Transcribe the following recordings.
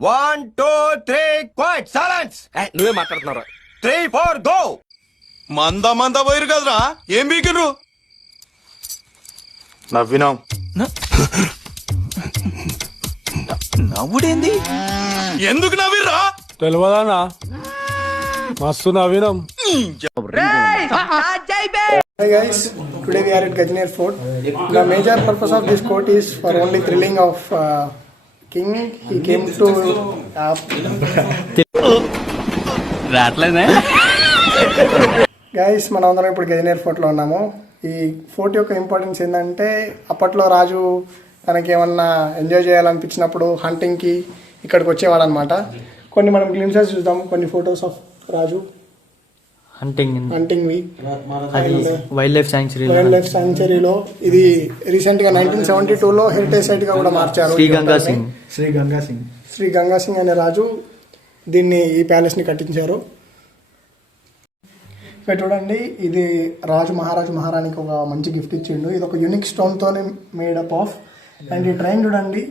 1, 2, 3, quiet silence. నువ్వే మాట్లాడుతున్నారా? 3, 4 go. మంద పోయిరు కదరా, ఏం బీకిర్రు? నవ్వినాం. నవ్వుడేంది? ఎందుకు నవ్విర్రా? తెలియదానా? మస్తు నవ్వినాం. Hi guys, today we are at Gajner Fort. The major purpose of this court is for only thrilling of king. He came to guys, మనం అందరం ఇప్పుడు గజనేర్ ఫోర్ట్లో ఉన్నాము. ఈ ఫోర్ట్ యొక్క ఇంపార్టెన్స్ ఏంటంటే అప్పట్లో రాజు తనకి ఏమన్నా ఎంజాయ్ చేయాలనిపించినప్పుడు హంటింగ్కి ఇక్కడికి వచ్చేవాడు అనమాట. కొన్ని మనం గ్లిమ్సెస్ చూద్దాం, కొన్ని photos of Raju hunting wildlife శాంక్చురీలో. ఇది రీసెంట్ గా 1972లో హెరిటేజ్ సైట్ గా కూడా మార్చారు. శ్రీ గంగా సింగ్ అనే రాజు దీన్ని ఈ ప్యాలెస్ ని కట్టించారు. ఇక్కడ చూడండి, ఇది రాజు మహారాణికి ఒక మంచి గిఫ్ట్ ఇచ్చిండు. ఇది ఒక యూనిక్ స్టోన్ తోనే మేడప్ ఆఫ్. అండ్ ఈ ట్రైన్ చూడండి,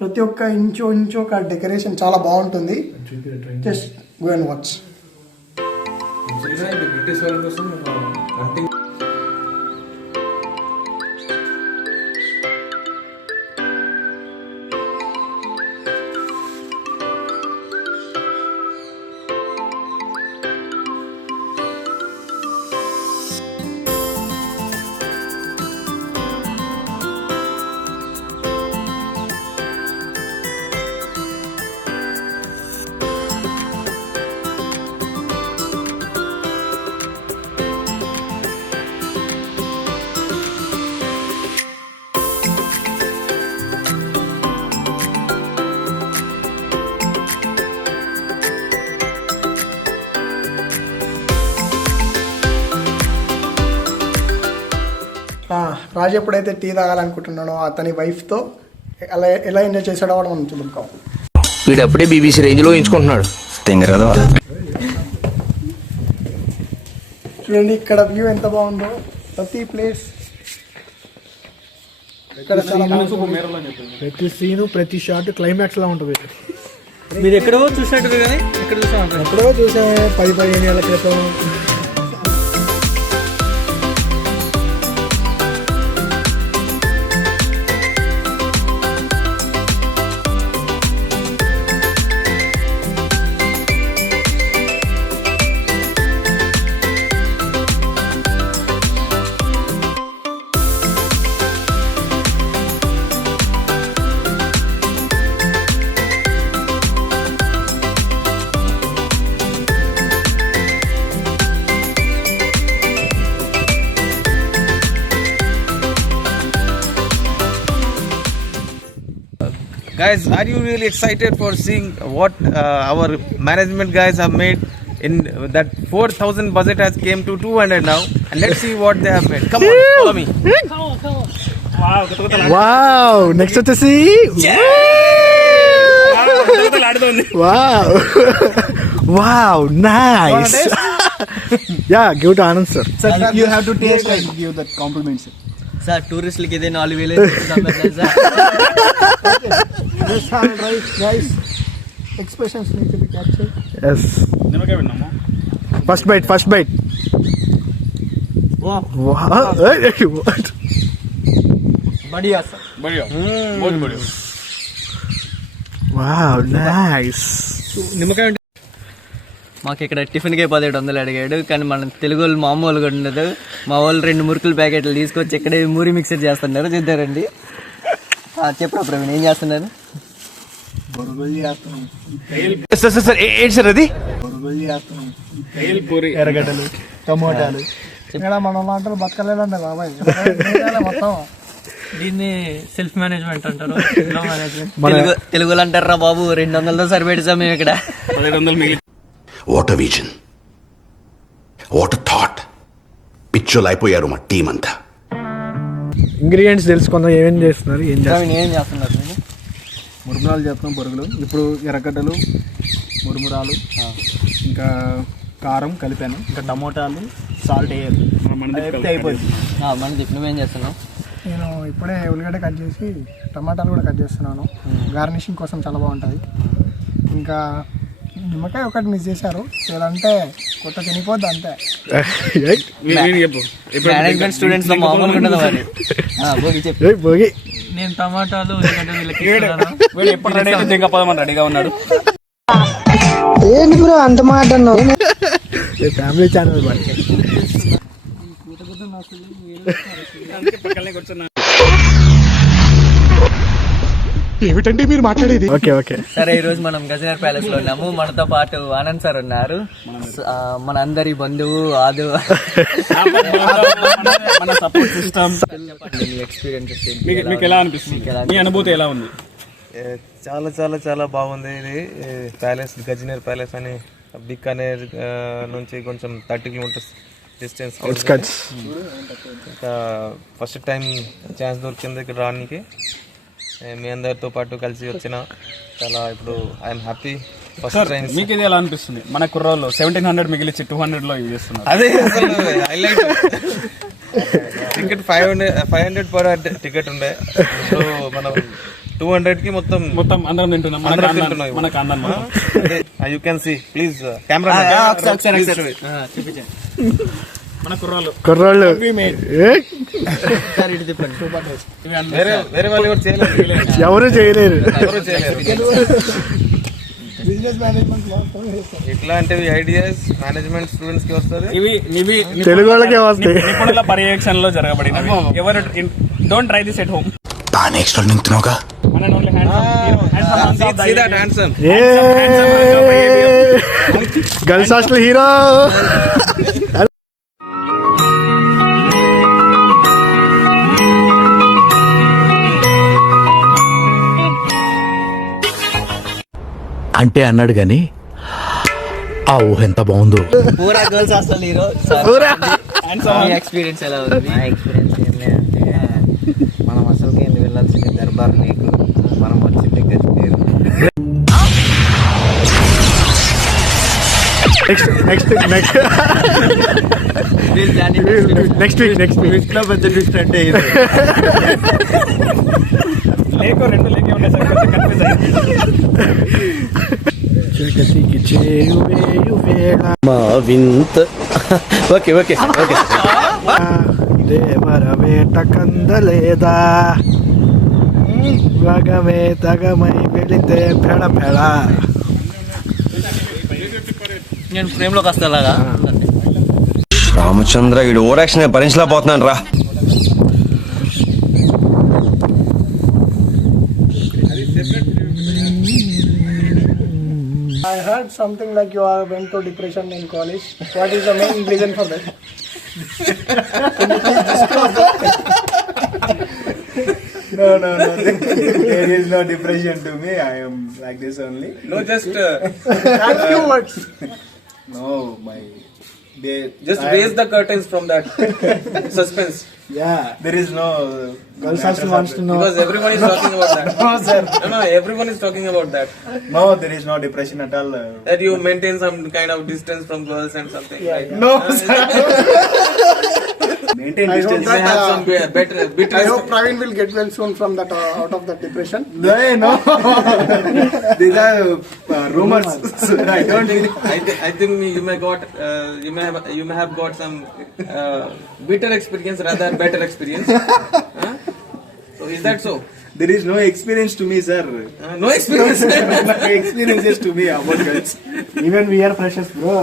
ప్రతి ఒక్క ఇంచు ఒక డెకరేషన్ చాలా బాగుంటుంది. Just go and watch. British వాళ్ళ కోసం హంటింగ్. రాజు ఎప్పుడైతే టీ తాగాలనుకుంటున్నాడో అతని వైఫ్తో ఎలా ఎంజాయ్ చేశాడో కూడా మనం చూద్దాం. వీడు అప్పుడే బీబీసీ రేంజ్ లో ఎంచుకుంటున్నాడు. చూడండి ఇక్కడ వ్యూ ఎంత బాగుందో. ప్రతి ప్లేస్ ప్రతి సీను ప్రతి షాట్ క్లైమాక్స్ లా ఉంటుంది. మీరు ఎక్కడో చూసినట్టు కానీ ఎక్కడో చూసా 10-15 ఏళ్ల క్రితం. Guys, are you really excited for seeing what our management guys have made? In that 4,000 budget has came to 200 now, and let's see what they have made. Come on, follow me. Wow, next వచ్చేసి wow nice. Yeah, give to Anand sir. You have to taste and give that compliments. Sir టూరిస్టులకి ఇదే 4,000 nice expressions need to be captured. Yes. First bite. Wow. What? बढ़िया sir. बहुत बढ़िया. Wow, nice. నిమ్మకాయ మాకు ఇక్కడ టిఫిన్కే 1700 అడిగాడు, కానీ మన తెలుగు వాళ్ళు మామూలుగా ఉండదు. మా వాళ్ళు 2 మురుకులు ప్యాకెట్లు తీసుకొచ్చి ఇక్కడే మూరి మిక్సర్ చేస్తున్నారు. చూద్దారండి. చెప్పరా ప్రవీణ్, ఏం చేస్తున్నారు? ఎర్రగడ్డలు, టమోటాలు. మన మాటలు బతకలేదండి బాబాయ్ మొత్తం. దీన్ని సెల్ఫ్ మేనేజ్మెంట్ అంటారు. తెలుగులో అంటారా బాబు? 200తో సరిపెడతాం మేము ఇక్కడ. 1700 మిగిలి. What a vision, what a thought. పిచ్చోలు అయిపోయారు మా టీం అంతా. ఇంగ్రీడియంట్స్ తెలుసుకుందాం. ఏమేం చేస్తున్నారు, ఏం చేస్తున్నారు? మురుమురాలు చేస్తున్నాం, బొరుగులు. ఇప్పుడు ఎర్రగడ్డలు, మురుమురాలు, ఇంకా కారం కలిపాను, ఇంకా టమోటాలు, సాల్ట్ వేయాలి. అయిపోయింది. మనది నువ్వేం చేస్తున్నావు? నేను ఇప్పుడే ఉల్లిగడ్డ కట్ చేసి టమాటాలు కూడా కట్ చేస్తున్నాను. గార్నిషింగ్ కోసం చాలా బాగుంటుంది. ఇంకా నిమ్మకాయ ఒకటి మిస్ చేశారు, లేదంటే కొత్త తినిపోద్ది అంతే. మేనేజ్మెంట్ స్టూడెంట్స్ లో మామూలుగా ఉండదు మరి. భోగి నేను టమాటాలు ఉల్లిగడ్డ వీళ్ళకి ఇస్తున్నాను. వీడు ఎప్పుడు రెడీ అయితే ఇంకా పదమని రెడీగా ఉన్నాడు. ఏంటి బ్రో అంత మాట అన్నావు? ఫ్యామిలీ ఛానల్ ఏమిటండి మీరు మాట్లాడేది? ఓకే ఓకే సరే, ఈ రోజు మనం గజనర్ ప్యాలెస్ లో ఉన్నాము. మనతో పాటు ఆనంద్ సార్ ఉన్నారు, మన అందరి బంధువు ఆదు. మన సపోర్ట్ సిస్టమ్. చెప్పండి మీ ఎక్స్పీరియన్సెస్ మీకు ఎలా అనిపిస్తుంది? మీ అనుభూతి ఎలా ఉంది? చాలా చాలా చాలా బాగుంది. ఇది ప్యాలెస్ గజనర్ ప్యాలెస్ అని బికానేర్ నుంచి కొంచెం 30 కిలోమీటర్స్ డిస్టెన్స్. ఇంకా ఫస్ట్ టైం ఛాన్స్ దొరికింది ఇక్కడ రావడానికి. మీ అందరితో పాటు కలిసి వచ్చిన చాలా ఇప్పుడు ఐఎమ్ హ్యాపీ. First time. మీకు ఇది ఎలా అనిపిస్తుంది? మన కుర్రోళ్ళు 1700 మిగిలిచి 200 లో యూజ్ చేస్తున్నారు. అదే హైలైట్. టికెట్ 500 పర్ టికెట్ ఉండే, ఇప్పుడు మనం 200 కి మొత్తం అందరం తింటున్నాం. మనకు అందరం you can see please camera. మన కుర్రోళ్ళు వేరే వాళ్ళు ఎవరు చేయలేదు. ఎవరు చేయలేరు. బిజినెస్ మేనేజ్మెంట్ ఇట్లాంటివి ఐడియాస్ మేనేజ్మెంట్ స్టూడెంట్స్ కి వస్తుంది. ఇవి తెలుగు వాళ్ళకే వస్తాయి. నిపుణుల పర్యవేక్షణలో జరగబడినవి. ఎవరు don't try this at home. తాను ఎక్స్ట్రా నింపుతున్నావుగా. Girls hostel hero. అంటే అన్నాడు గాని ఆ ఊహ ఎంత బాగుందో. పూరా గర్ల్స్ హాస్టల్ హీరో. ఎక్స్పీరియన్స్ ఎలా ఉంది? నా ఎక్స్పీరియన్స్ ఏం లేదంటే, మనం అసలుకి ఏంది వెళ్ళాల్సింది దర్బార్ నీకు, మనం వచ్చింది గజనీరు. నెక్స్ట్ వీక్ లో పెద్ద ట్విస్ట్ అంటే ఇది. లేకో 2 లేకే ఉన్నాయి సార్, కొంచెం కన్ఫ్యూజ్ అయింది. Okay okay okay. దేవర వేట కందలేదా, వగమే తగమై వెళితే పెడ పెడ. నేను ఫ్రేమ్ లోకి వస్తాలాగా. రామచంద్ర ఇడు ఓరాక్షన్ భరించలేకపోతున్నాను రా. I heard something like you are went to depression in college. What is the main reason for that? No. There is no depression to me. I am like this only. No, just Add few words. No, my. raise the curtains from that suspense. Yeah, there is no. Girls hostel wants to know. Because everyone is talking about that. No, sir. No, everyone is talking about that. No, there is no depression at all. That you maintain some kind of distance from girls and something. Like No, sir. Maintain I distance. hope that. Have some better I hope Praveen will get well soon from that out of that depression. No. These are rumors. I don't. I think you may have got some bitter experience rather than better experience. Huh? So is that so? There is no experience to me, sir. No experience. No experiences to me about girls. Even we are freshers, bro.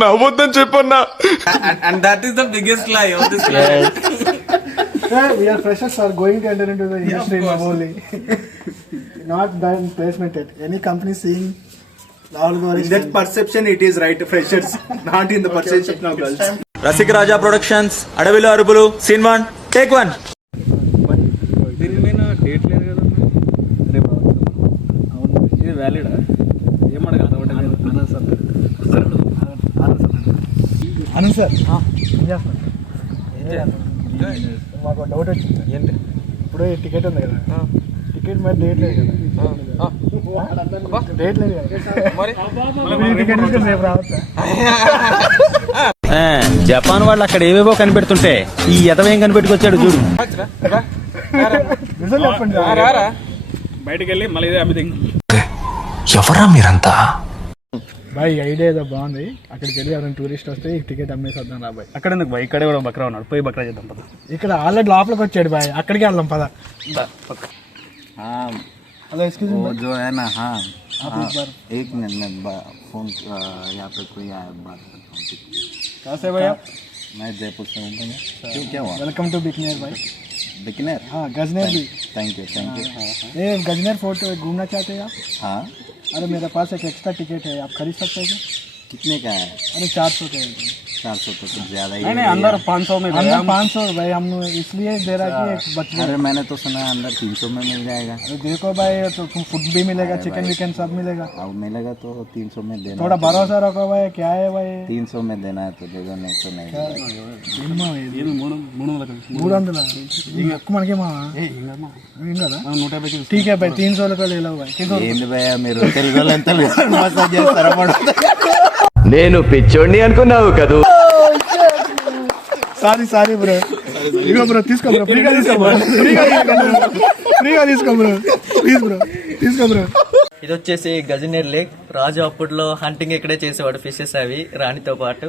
నవ్వొద్దని చెప్పన్నా. and that is the biggest lie of this life. Sir, we are freshers are going to enter into the industry in only. Not done placement yet. Any company seeing all the In that perception, it is right, freshers. Not in the perception of girls. Rasika Raja productions, అడవిలో అరుపులు, scene 1 take 1. దీని మీద date లేదు కదా. అవును, ఇది వ్యాలిడా? ఏమడగా అను sir మాకు doubt వచ్చింది. ఏంటి? ఇప్పుడు టికెట్ ఉంది కదా, టికెట్ మరి డేట్ లేదు కదా. డేట్ లేదు కదా, మరి టికెట్ తీసుకొని రేపు రావచ్చా? జపాన్ వాళ్ళు అక్కడ ఏవేవో కనిపెడుతుంటే ఈ ఎదవేం కనిపెట్టుకొచ్చాడు చూడు. నిజం చెప్పండి రారా బయటకు వెళ్ళి మళ్ళీ ఇదే అమ్మింగ్. ఎవరా మీరంతా? బాయ్ ఐడియా ఏదో బాగుంది. అక్కడికి వెళ్ళి ఎవరైనా టూరిస్ట్ వస్తే ఈ టికెట్ అమ్మేసేద్దాం రా బాయ్. అక్కడ ఎందుకు బాయ్, ఇక్కడే కూడా బక్రా ఉన్నాడు, పోయి బక్రా చేద్దాం పద. ఇక్కడ ఆల్రెడీ లోపలికి వచ్చాడు బాయ్, అక్కడికి వెళ్దాం పద. హలో ఎక్స్క్యూజ్ वो जो है ना, हाँ हाँ, एक मिनट में फोन यहाँ पे कोई आया, बात करता हूँ. कैसे भाई आप? मैं जयपुर से हूँ भैया. क्यों, क्या हुआ? वेलकम टू बिकनेर भाई. बिकनेर? हाँ गजनेर भी. Thank you. ये गजनेर फोर्ट घूमना चाहते हैं आप? हाँ, अरे मेरे पास एक एक्स्ट्रा टिकट है, आप खरीद सकते हैं क्या? कितने का है? अरे 400 का है. 400 तो कुछ ज्यादा ही नहीं है. अंदर 500 में अंदर 500 भाई, हम इसलिए दे रहा कि एक बच्चे. अरे मैंने तो सुना अंदर 300 में मिल जाएगा. अरे देखो भाई, तो फूड भी मिलेगा, चिकन विकन सब मिलेगा. अब मिलेगा तो 300 में देना. थोड़ा भरोसा रखो भाई, क्या है भाई? 300 में देना है तो दे दो, नहीं तो नहीं. ఇది 300 300 ఎక్కువ మనకేమా ఏం కదా. 150 ठीक है भाई, 300 का ले लो भाई. ఏంది భయ్యా మీరు తెలుగు వాళ్ళని తెలుగు మసాజ్ చేస్తారా? నేను పిచ్చోడిని అనుకున్నావు కదూ. Sorry bro. ఇగో బ్రో తీసుకో బ్రో, ఫ్రీగా తీసుకో బ్రో, ఫ్రీగా తీసుకో బ్రో, ప్లీజ్ బ్రో తీసుకో బ్రో. ఇది వచ్చేసి గజనేర్ లేక్. రాజు అప్పట్లో హంటింగ్ ఇక్కడే చేసేవాడు, ఫిషెస్ అవి రాణితో పాటు.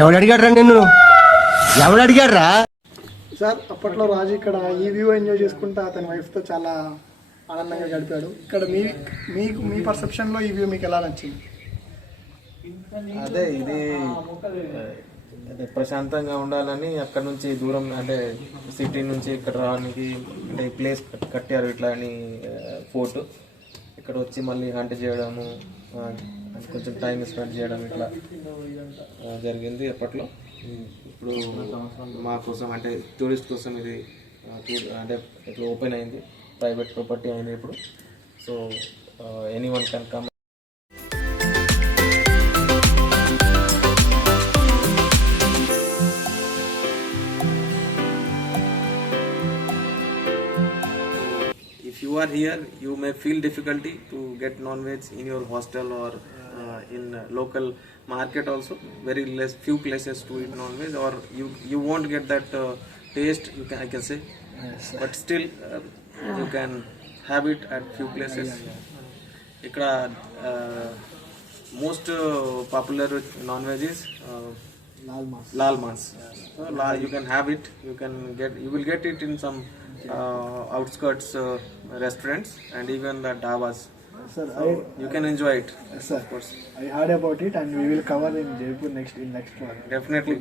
ఎవడు అడిగాడ్రా నిన్ను? ఎవడు అడిగాడ్రా? సార్ అప్పట్లో రాజు ఇక్కడ ఈ వ్యూ ఎంజాయ్ చేసుకుంటా అతని వైఫ్తో చాలా ఆనందంగా గడిపాడు. ఇక్కడ మీ పర్సెప్షన్లో ఈ వ్యూ మీకు ఎలా నచ్చింది? అదే ఇది అదే ప్రశాంతంగా ఉండాలని అక్కడ నుంచి దూరం అంటే సిటీ నుంచి ఇక్కడ రావడానికి అంటే ప్లేస్ కట్టారు ఇట్లా అని ఫోర్ట్. ఇక్కడ వచ్చి మళ్ళీ హంట్ చేయడము, కొంచెం టైం స్పెండ్ చేయడం ఇట్లా జరిగింది అప్పట్లో. ఇప్పుడు మా కోసం అంటే టూరిస్ట్ కోసం ఇది అంటే ఇట్లా ఓపెన్ అయింది, ప్రైవేట్ ప్రాపర్టీ అయింది ఇప్పుడు. So anyone can come. If you are here, you may feel difficulty to get non-veg in your hostel or in local market also. Very less, few places to eat non-veg, or you won't get that taste. I can say, but still you can have it at few places. Ikkada most popular non-veg is Lal Mas. So you can have it. You will get it in some outskirts restaurants and even the dhabas. Sir, So you can enjoy it. sir, Of course. I heard about it and we will cover in Jaipur next one. Definitely.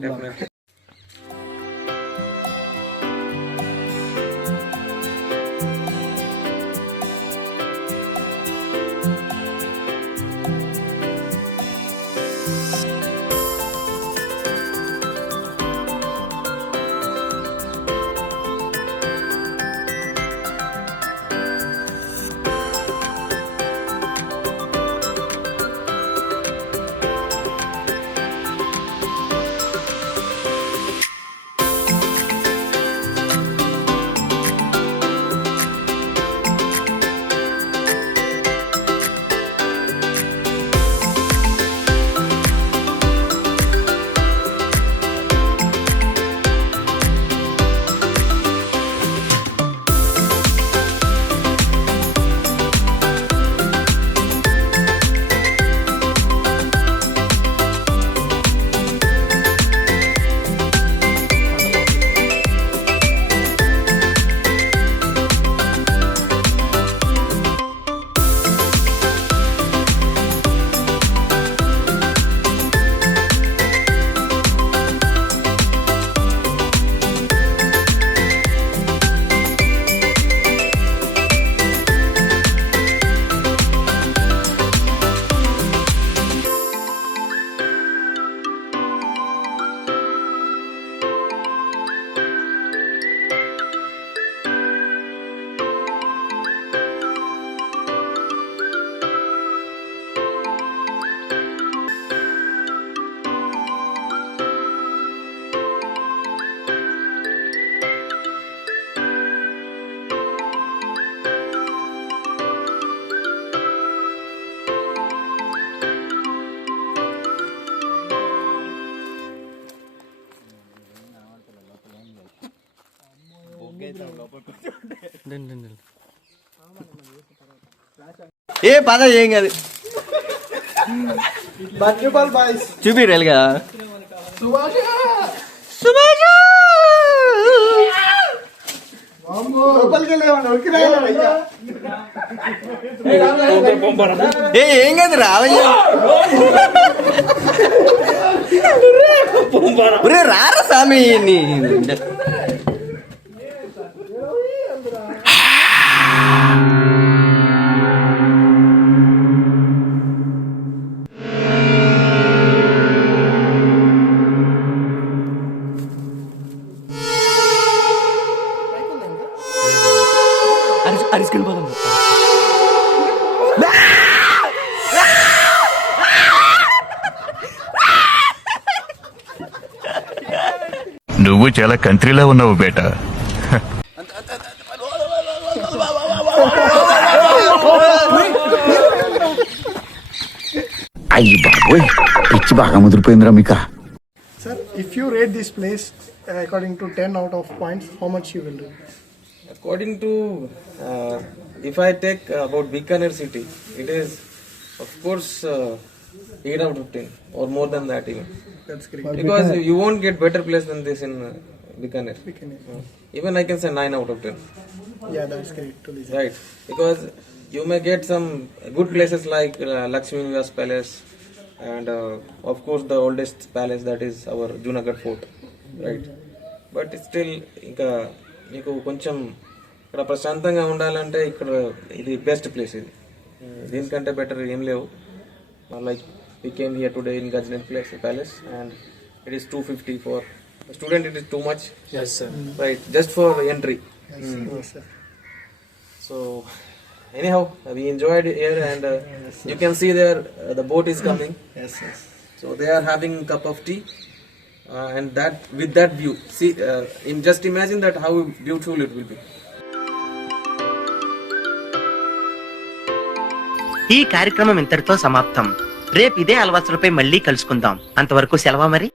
ఏ పద ఏం కాదు చూపిరేలుగా ఏం కాదు రావయ్యా రారా స్వామి అరిసుకెళ్ళిపోతుంది నువ్వు చాలా కంట్రీలో ఉన్నావు బేటా. అయ్యి బాబోయ్, పిచ్చి బాగా ముదిరిపోయిందిరా మీకా. Sir, if you rate this place according to 10 out of points, how much you will do? According to, if I take about Bikaner city, it is of course 8 out of 10 or more than that even. That's great. Because you won't get better place than this in Bikaner. Even I can say 9 out of 10. Yeah, that's great to listen. Right, because you may get some good places like Lakshmi Nivas Palace and of course the oldest palace, that is our Junagadh Fort, right? But still ఇంకా మీకు కొంచెం ఇక్కడ ప్రశాంతంగా ఉండాలంటే ఇక్కడ ఇది best place. ఇది దీనికంటే బెటర్ ఏం లేవు. Like we came here today in Gajner Palace and it is 250 for a student. It is too much. Yes, sir. Right, just for entry. Yes, sir. So anyhow, we enjoyed here and you can see there the boat is coming. Yes, yes. So they are having a cup of tea and that with that view. See, just imagine that how beautiful it will be. ఈ కార్యక్రమం ఇంతటితో సమాప్తం. రేపు ఇదే అలవాట్లపై మళ్ళీ కలుసుకుందాం. అంతవరకు సెలవు మరి.